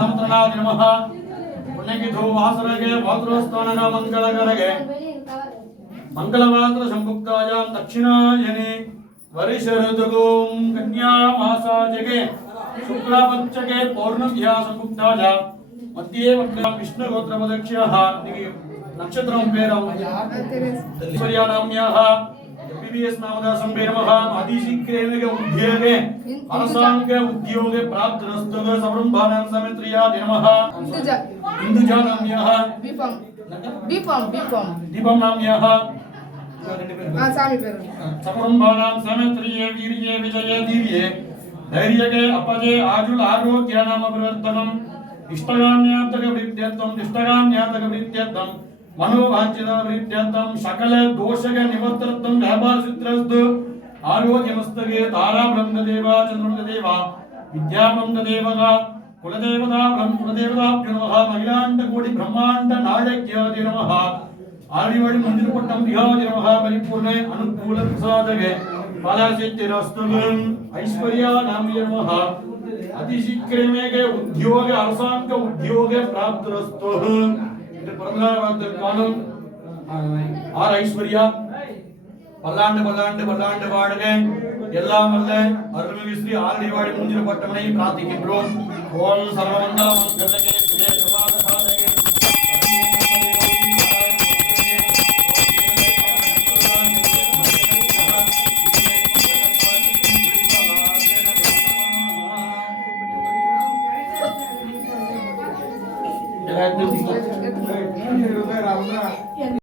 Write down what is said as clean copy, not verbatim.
ಸಂತನಾದ ನಮಃ ಪುಣ್ಯಗಿಧೋ ವಾಸರಗೆ ಮಾತೃಸ್ಥಾನನ ಮಂಗಳಕರಗೆ ಮಂಗಳವಾತ್ರ ಸಂಭುಕ್ತಾಯ ದಕ್ಷಿಣಾಯನೆ ವರಿಷಋತುಗೋಂ ಕನ್ಯಾ ಮಾಸಾಜಗೆ ಶುಕ್ಲ ಪಂಚಕೆ ಪೌರ್ಣಮ್ಯಾ ಸಂಭುಕ್ತಾಯ ಮಧ್ಯೆ ವಿಷ್ಣು ಗೋತ್ರ ಪ್ರದಕ್ಷಿಣಃ ನಕ್ಷತ್ರಂ ಪೇರಂ ಐಶ್ವರ್ಯಾನಾಮ್ಯಾಃ ಎಂಬಿಬಿಎಸ್ ನಾಮದಾಸಂಬೇ ನಮಃ ಅತಿಶೀಘ್ರೇಣ ಉದ್ಯೋಗೆ ಅರಸಾಂಗ ಉದ್ಯೋಗೆ ಪ್ರಾಪ್ತರಸ್ತುಗ ಸಂರಂಭಾನಾಂ ಸಮಿತ್ರಿಯಾ ನಮಃ ಇಂದುಜಾನಾಮ್ಯಾಃ ದೀಪಂ ನಾಮ್ಯಾಃ ಸ್ವಾಮಿ ಪೇರು ಸಂರಂಭಾನಾಂ ಸಮಿತ್ರಿಯೇ ವೀರ್ಯೇ ವಿಜಯೇ ದಿವ್ಯೇ ಧೈರ್ಯಗೆ ಅಪಜೆ ಆಜುಲ್ ಆರೋಗ್ಯ ನಾಮ ಪರಿವರ್ತನಂ ಇಷ್ಟಗಾಮ್ಯಾತಕ ವೃದ್ಧ್ಯತ್ವಂ ಇಷ್ಟಗಾಮ್ಯಾತಕ ವೃದ್ಧ್ಯತ್ವಂ मनोवांचित वृद्ध्यर्थम सकल दोषग निवर्तर्थम व्यापार सिद्ध्यस्तु आरोग्यमस्तके तारा ब्रह्मदेवा चंद्रमदेवा विद्या ब्रह्मदेवः कुलदेवता ब्रह्मदेवताभ्यो नमः अखिलांड कोटि ब्रह्मांड नायक्यादि नमः आदिवाड़ी मंदिर पट्टम विहादि नमः परिपूर्ण अनुकूल प्रसादके फलसिद्धिरस्तु ऐश्वर्या नाम्य नमः अतिशीघ्रमेगे उद्योग अरसांग उद्योग प्राप्तिरस्तु ஆர் ஐஸ்வர்யா பல்லாண்டு பல்லாண்டு பல்லாண்டு வாழ்க எல்லாம் வல்ல அருள்மிகு ஸ்ரீ ஆரடிவாடி மூஞ்சிர பட்டமனை பிரார்த்திக்கின்றோம் ஓம் சர்வமங்கலம்